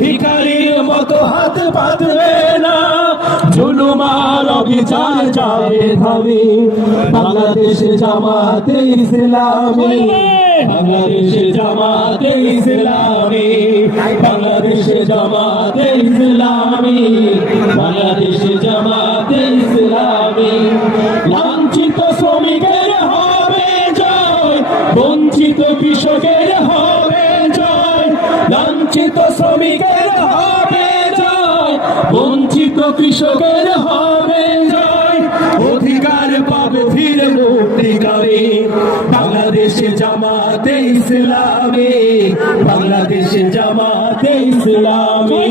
ভিখারির মতো হাত পাতবে না, জুলুমার অভিযান যাবে থামে। বাংলাদেশ জামাতে ইসলামী, বাংলাদেশ জামাতে ইসলামী, বাংলাদেশ জামাতে ইসলামী, বাংলাদেশ জামাতে ইসলামী। লাঞ্ছিত শ্রমিকের হবে জয়, বঞ্চিত কৃষকের হবে জয়, লাঞ্ছিত শ্রমিকের হবে জয়, বঞ্চিত কৃষকের হবে জয়। অধিকার পাবে ফিরে মুক্তিকামী, বাংলাদেশ জামাতে ইসলামী, বাংলাদেশ জামাতে ইসলামী।